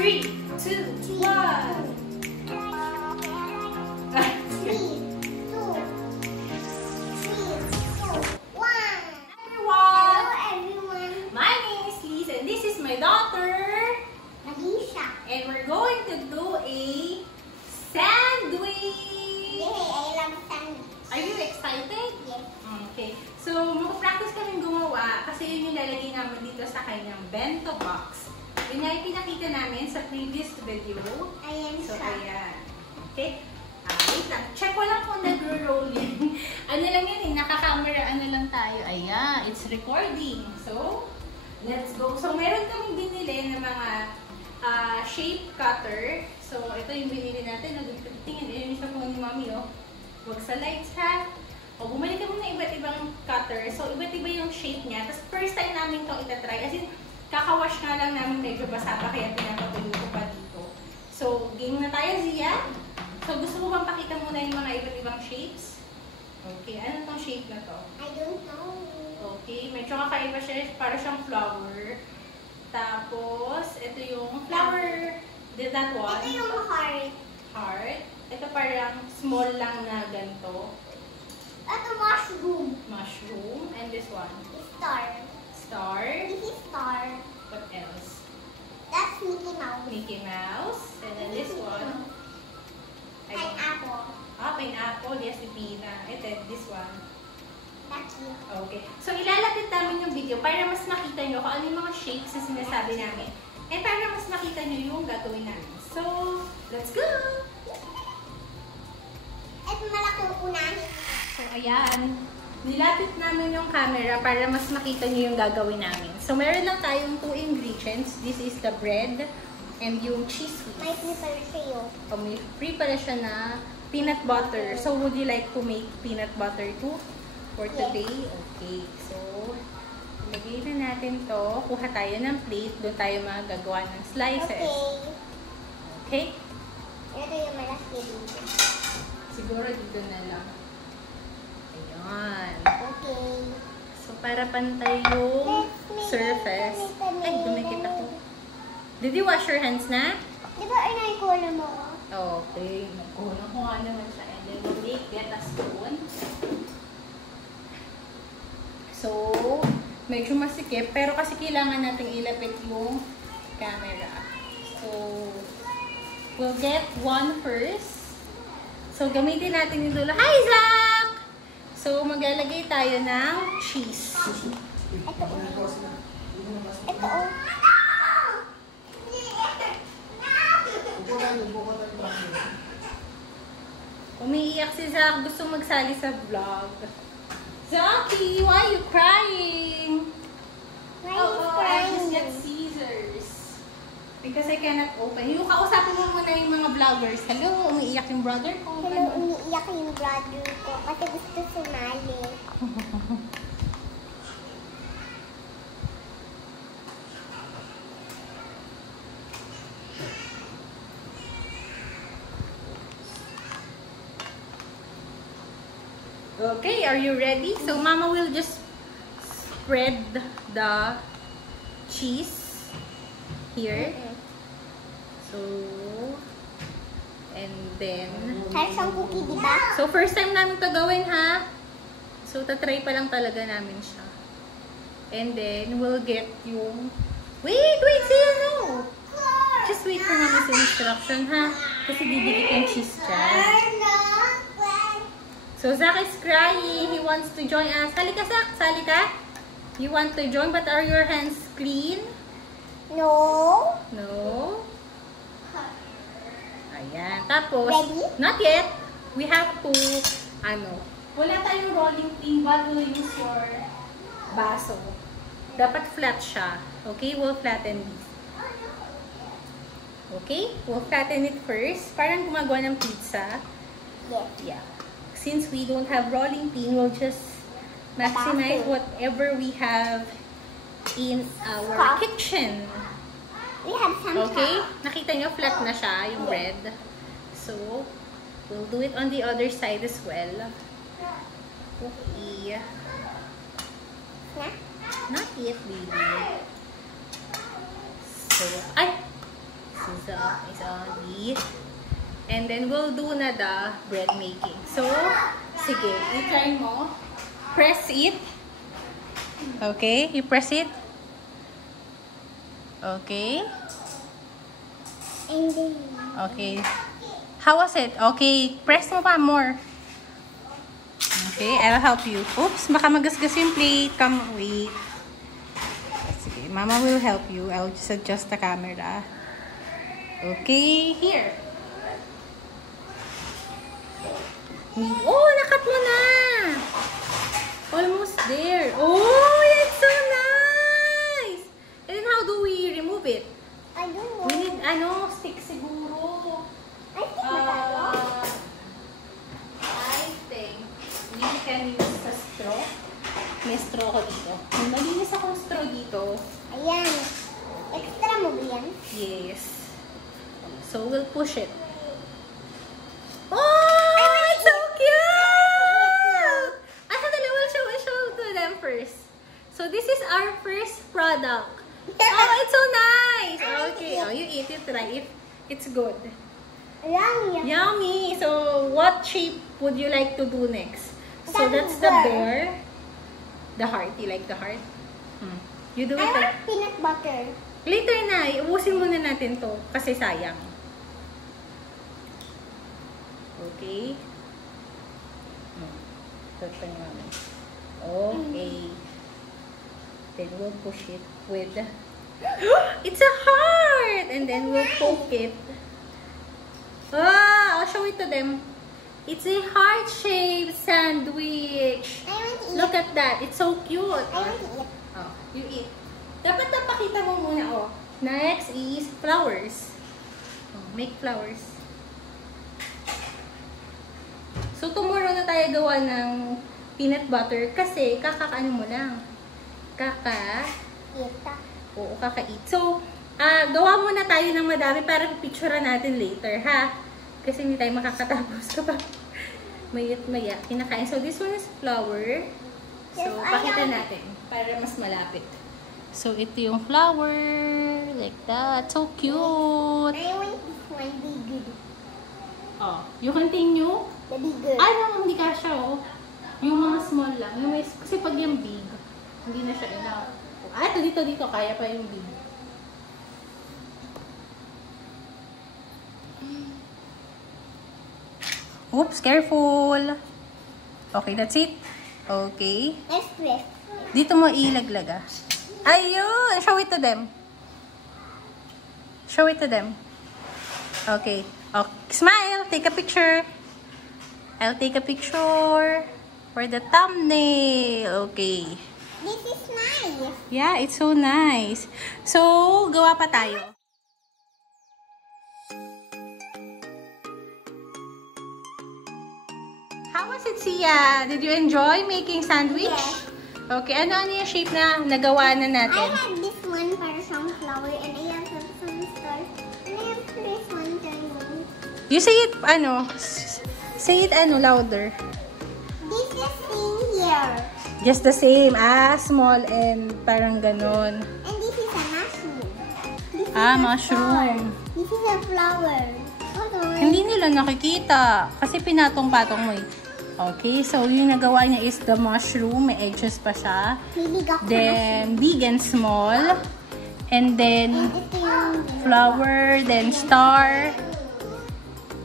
3, 2, 1. 3, 2, 1. Everyone! Hello everyone. My name is Liz and this is my daughter. Alicia. And we're going to do a sandwich. Yay, I love sandwich. Are you excited? Yes. Okay. So, mag-practice kami gumawa kasi yun yung lalagay namin dito sa kanyang bento box. Yun nga yung pinakita namin sa previous video. Ayan So, siya. ayan. Okay. Wait lang. Check ko lang kung nagro-roll yun. Ano lang yun eh. Naka-camera ano lang tayo. Ayan. It's recording. So, let's go. So, meron kaming binili ng mga shape cutter. So, ito yung binili natin. Tingnan, yun siya po ni Mami, oh. Huwag sa lights, ha? O, bumalik kami ng iba't ibang cutter. So, iba't iba yung shape niya. Tapos, first time namin itong itatry. As in, kakawash nga lang namin medyo basa pa. Kaya pinapatuloy ko pa dito. So, game na tayo, Zia. So, gusto mo bang pakita muna yung mga iba't ibang shapes? Okay. Ano tong shape na to? I don't know. Okay. Medyo kakaiba siya. Para siyang flower. Tapos, ito yung flower. Did that one? Ito yung heart. Heart. Ito parang small lang na ganito. Ito mushroom. Mushroom. And this one? Star. Star. This is star. What else? That's Mickey Mouse. Mickey Mouse. And then this one. Pineapple. Pineapple. Yes, si Pina. Ito, this one. That's you. Okay. So, ilalapit namin yung video para mas makita nyo kung ano yung mga shapes na sinasabi namin. And para mas makita nyo yung gagawin namin. So, let's go! Ito malaki yung unahin. So, ayan. Nilapit namin yung camera para mas makita nyo yung gagawin namin. So, meron lang tayong 2 ingredients. This is the bread and yung cheese May whiz. prepare sa'yo. So, may free pala siya na peanut butter. So, would you like to make peanut butter too for today? Okay. So, lagay na natin to. Kuha tayo ng plate. Doon tayo magagawa ng slices. Okay. Okay? Ito yung malaki dito. Siguro dito na lang. Ayan. Okay. So, para pantay yung surface. Ay, dumikit ako. Did you wash your hands na? Di ba inay ko na mo? Okay. Kuha ko nga naman siya. And then, we'll get a spoon. So, medyo masikip. Pero kasi kailangan natin ilapit yung camera. So, we'll get one first. So, gamitin natin yung dulo. Hi, Zach! So, maglalagay tayo ng cheese. Ito o. Ito o. Umiiyak si Zach. Gusto magsali sa vlog. Zachy, why are you crying? Why are you crying? I just get scissors. Because I cannot open. Yung kausapin mo muna yung mga vloggers. Hello, umiiyak yung brother ko. Hello, umiiyak yung brother ko kasi gusto sumali. Okay, are you ready? So, Mama will just spread the cheese here. So, and then... Parang siyang cookie, di ba? So, first time namin ito gawin, ha? So, tatry pa lang talaga namin siya. And then, we'll get yung... Wait, say ano? Just wait for Mama's instruction, ha? Kasi didikit yung cheese dyan. So, Zach is crying. He wants to join us. Sali ka, Zach. Sali ka? You want to join, but are your hands clean? No. No? Ayan. Tapos, Ready? not yet. We have to, wala tayong rolling pin while we'll use your baso. Dapat flat siya. Okay? We'll flatten this. Okay? We'll flatten it first. Parang gumagawa ng pizza. Yes. Yeah. Since we don't have rolling pin, we'll just maximize whatever we have in our kitchen. We have some Okay? Nakita nyo, flat na siya, yung bread. So, we'll do it on the other side as well. Okay. Not yet, baby. So, ay! is only. And then we'll do na the bread making. So, sige, i-try mo. Press it. Okay, you press it. Okay. And then, Okay. How was it? Okay, press mo pa more. Okay, I'll help you. Oops, baka magasgas yung plate. Come, wait. Sige, Mama will help you. I'll just adjust the camera. Okay, here. Oh, nakat mo na! Almost there. Oh, it's so nice! And then how do we remove it? I don't know. We need, stick siguro. I think masyado. I think we can use a straw. May straw ko dito. May malinis akong straw dito. Ayan. Extra mo ba yan? Yes. So, we'll push it. Oh, it's so cute! I have to show to them first. So, this is our first product. Oh, it's so nice! Okay, oh, you eat it, try it. It's good. Yummy. Yummy! So, what shape would you like to do next? So, that's the bear. The heart. You like the heart? You do I it. want peanut butter. Later na. Iubusin muna natin to. Kasi sayang. Okay. Okay. Then, we'll push it with... It's a heart! And then, we'll poke it. Ah, I'll show it to them. It's a heart-shaped sandwich. I want to eat. Look at that. It's so cute. I want to eat. Oh, you eat. Dapat napakita mo muna, oh. Next is flowers. Oh, make flowers. So, tomorrow na tayo gawa ng peanut butter kasi kakakaano mo lang. Ita. Oo, kaka-eat. So, gawa muna tayo ng madami para picturean natin later, ha? Kasi hindi tayo makakatapos kapag mayat-maya kinakain. So, this one is flour. So, Yes, pakita natin para mas malapit. So, ito yung flour. Like that. So cute! I want this one big. Oh, you continue? The bigger. Ay, no, hindi kasha, oh. Yung mga small lang. Yung may, kasi pag yung big, hindi na siya enough. Ah, dito. Kaya pa yung big. Oops, careful. Okay, that's it. Okay. Let's twist. Dito mo ilaglag, ah. Ayun! Show it to them. Show it to them. Okay. Smile. Take a picture. I'll take a picture for the thumbnail. Okay. This is nice. Yeah, it's so nice. So, gawa pa tayo. How was it, Sia? Did you enjoy making sandwich? Yes. Okay, ano yung shape na nagawa na I natin? have this one para sunflower and I have some stars. And I have this one diamond. You say it, say it, louder. This is in here. Just the same. Small and parang ganon. And this is a mushroom. This is a Mushroom. star. This is a flower. Hold on. Hindi nila nakikita. Kasi pinatong-patong mo eh. Okay, so yung nagawa niya is the mushroom. May edges pa siya. Maybe got Then, big and small. And then, ito yung flower. Then, star.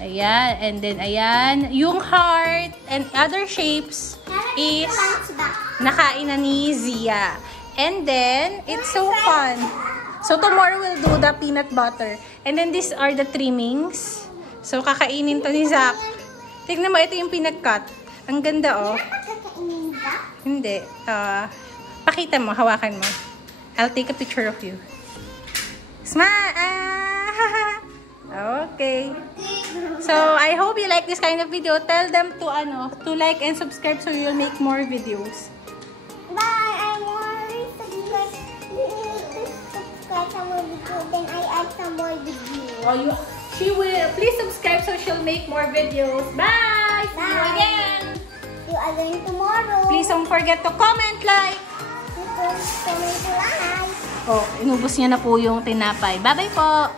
Ayan. And then, ayan. Yung heart and other shapes is nakain na ni Zia. And then, it's so fun. So, tomorrow we'll do the peanut butter. And then, these are the trimmings. So, kakainin to ni Zach. Tignan mo, ito yung pinag-cut. Ang ganda, oh. Kakainin ba? Hindi. Pakita mo, hawakan mo. I'll take a picture of you. Smile! Okay. So, I hope you like this kind of video. Tell them to like and subscribe so you'll make more videos. Bye! I want to subscribe. You need to subscribe some more videos. Then I add some more videos. She will. Please subscribe so she'll make more videos. Bye! See you Bye. again! See you again tomorrow. Please don't forget to comment, like. Comment to like. Oh, inubos niya na po yung tinapay. Bye-bye po!